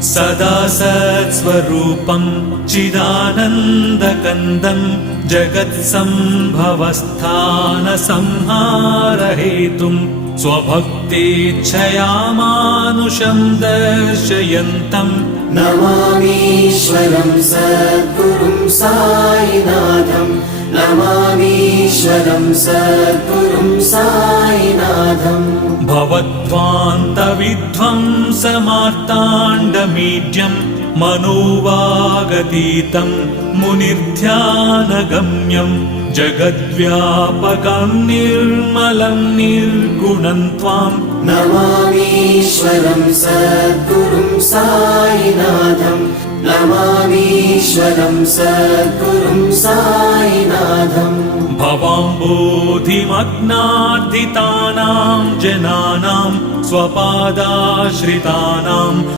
सदा सत्स्वरूपं चिदानन्दकन्दं जगत्सम्भवस्थानसंहारहेतुं स्वभक्तेच्छया मानुषं दर्शयन्तं नमामीश्वरं सद्गुरुं साईनाथं नमामीश्वरं सद्गुरुं साईनाथं भवद्ध्वान्तविध्वंसमार्ताण्डमीड्यं मनोवागतीतं मुनिर्ध्यानगम्यं जगद्व्यापकं निर्मलं निर्गुणं त्वां नमामीश्वरं सद्गुरुं साईनाथं नमामीश्वरं सद्गुरुं साईनाथं भवाम्बोधिमग्नार्दितानां जनानां स्वपादाश्रितानां